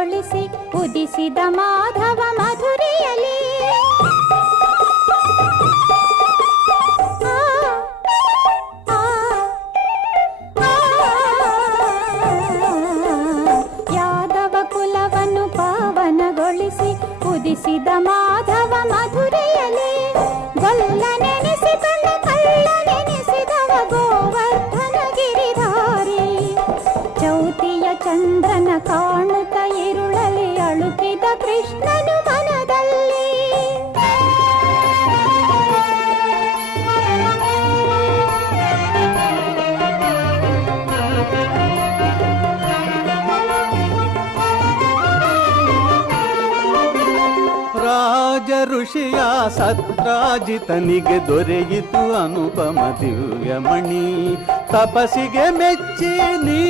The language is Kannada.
ಪವನಗೊಳಿಸಿ ಉದಿಸಿದ ಮಾಧವ ಮಧುರೆಯಲ್ಲಿ. ಯಾದವ ಕುಲವನ್ನು ಪಾವನಗೊಳಿಸಿ ಉದಿಸಿದ ಮಾಧವ ಮಧುರೆಯಲ್ಲಿ. ಗೊಲ್ಲ ನೆನೆಸಿಕೊಂಡ ಕಳ್ಳ ನೆನೆಸಿದವ ಗೋವರ್ಧನ ಗಿರಿಧಾರಿ. ಚೌತಿಯ ಚಂದ್ರನ ಕಾಣುತ್ತ ಇರುಳಲಿ ಅಳುಕಿದ ಕೃಷ್ಣನು ಮನದಲ್ಲಿ. ರಾಜ ಋಷಿಯ ಸತ್ರಾಜಿತನಿಗೆ ದೊರೆಯಿತು ಅನುಪಮ ದಿವ್ಯಮಣಿ. ತಪಸ್ಸಿಗೆ ಮೆಚ್ಚಿ ನೀ